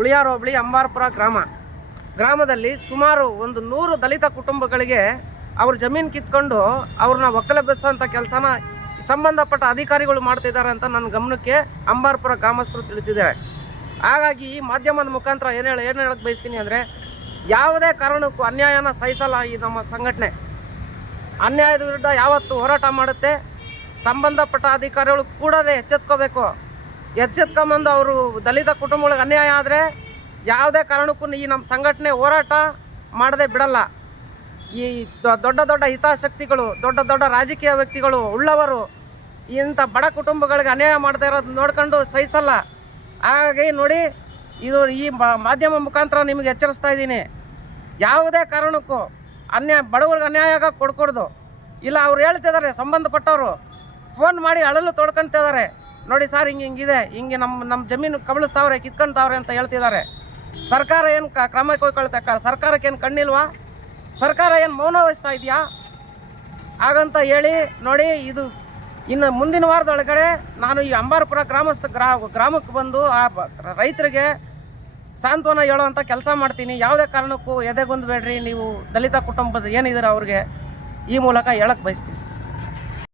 ಉಳಿಯಾರ್ ಹೋಬಳಿ ಅಂಬಾರಪುರ ಗ್ರಾಮ. ಗ್ರಾಮದಲ್ಲಿ ಸುಮಾರು ಒಂದು ನೂರು ದಲಿತ ಕುಟುಂಬಗಳಿಗೆ ಅವ್ರ ಜಮೀನು ಕಿತ್ಕೊಂಡು ಅವ್ರನ್ನ ಅಂತ ಕೆಲಸನ ಸಂಬಂಧಪಟ್ಟ ಅಧಿಕಾರಿಗಳು ಮಾಡ್ತಿದ್ದಾರೆ ಅಂತ ನನ್ನ ಗಮನಕ್ಕೆ ಅಂಬಾರಪುರ ಗ್ರಾಮಸ್ಥರು ತಿಳಿಸಿದ್ದಾರೆ. ಹಾಗಾಗಿ ಈ ಮಾಧ್ಯಮದ ಮುಖಾಂತರ ಏನು ಹೇಳಿ, ಏನು ಹೇಳಕ್ಕೆ ಬಯಸ್ತೀನಿ ಅಂದರೆ ಯಾವುದೇ ಕಾರಣಕ್ಕೂ ಅನ್ಯಾಯನ ಸಹಿಸಲ್ಲ ಈ ನಮ್ಮ ಸಂಘಟನೆ. ಅನ್ಯಾಯದ ವಿರುದ್ಧ ಯಾವತ್ತು ಹೋರಾಟ ಮಾಡುತ್ತೆ. ಸಂಬಂಧಪಟ್ಟ ಅಧಿಕಾರಿಗಳು ಕೂಡಲೇ ಎಚ್ಚೆತ್ಕೋಬೇಕು. ಎಚ್ಚೆತ್ಕೊಂಬಂದು ಅವರು ದಲಿತ ಕುಟುಂಬಗಳಿಗೆ ಅನ್ಯಾಯ ಆದರೆ ಯಾವುದೇ ಕಾರಣಕ್ಕೂ ಈ ನಮ್ಮ ಸಂಘಟನೆ ಹೋರಾಟ ಮಾಡದೆ ಬಿಡಲ್ಲ. ಈ ದೊಡ್ಡ ದೊಡ್ಡ ಹಿತಾಸಕ್ತಿಗಳು, ದೊಡ್ಡ ದೊಡ್ಡ ರಾಜಕೀಯ ವ್ಯಕ್ತಿಗಳು, ಉಳ್ಳವರು ಇಂಥ ಬಡ ಕುಟುಂಬಗಳಿಗೆ ಅನ್ಯಾಯ ಮಾಡ್ತಾ ಇರೋದು ನೋಡ್ಕೊಂಡು ಸಹಿಸಲ್ಲ. ಹಾಗಾಗಿ ನೋಡಿ, ಇದು ಈ ಮಾಧ್ಯಮ ಮುಖಾಂತರ ನಿಮಗೆ ಎಚ್ಚರಿಸ್ತಾ ಇದ್ದೀನಿ. ಯಾವುದೇ ಕಾರಣಕ್ಕೂ ಅನ್ಯಾಯ, ಬಡವ್ರಿಗೆ ಅನ್ಯಾಯ ಆಗೋಕೆ ಕೊಡ್ಕೊಡ್ದು. ಇಲ್ಲ, ಅವ್ರು ಹೇಳ್ತಿದ್ದಾರೆ, ಸಂಬಂಧಪಟ್ಟವರು. ಫೋನ್ ಮಾಡಿ ಅಳಲು ತೊಡ್ಕೊಂತಿದ್ದಾರೆ. ನೋಡಿ ಸರ್, ಹಿಂಗೆ ಹಿಂಗಿದೆ ಹಿಂಗೆ ನಮ್ಮ ನಮ್ಮ ಜಮೀನು ಕಬಳಿಸ್ತಾವ್ರೆ ಕಿತ್ಕೊಂತಾವ್ರೆ ಅಂತ ಹೇಳ್ತಿದ್ದಾರೆ. ಸರ್ಕಾರ ಏನು ಕ್ರಮ ಕೈಗೊಳ್ತಾ ಸರ್ಕಾರಕ್ಕೆ ಏನು ಕಣ್ಣಿಲ್ವಾ? ಸರ್ಕಾರ ಏನು ಮೌನ ವಹಿಸ್ತಾ ಇದೆಯಾ? ಹಾಗಂತ ಹೇಳಿ ನೋಡಿ, ಇದು ಇನ್ನು ಮುಂದಿನ ವಾರದೊಳಗಡೆ ನಾನು ಈ ಅಂಬಾರಪುರ ಗ್ರಾಮಸ್ಥ ಗ್ರಾ, ಗ್ರಾಮಕ್ಕೆ ಬಂದು ಆ ರೈತರಿಗೆ ಸಾಂತ್ವನ ಹೇಳೋವಂಥ ಕೆಲಸ ಮಾಡ್ತೀನಿ. ಯಾವುದೇ ಕಾರಣಕ್ಕೂ ಎದೆಗೊಂದು ಬೇಡ್ರಿ, ನೀವು ದಲಿತ ಕುಟುಂಬದ ಏನಿದ್ದೀರ ಅವ್ರಿಗೆ ಈ ಮೂಲಕ ಹೇಳಕ್ಕೆ ಬಯಸ್ತೀನಿ.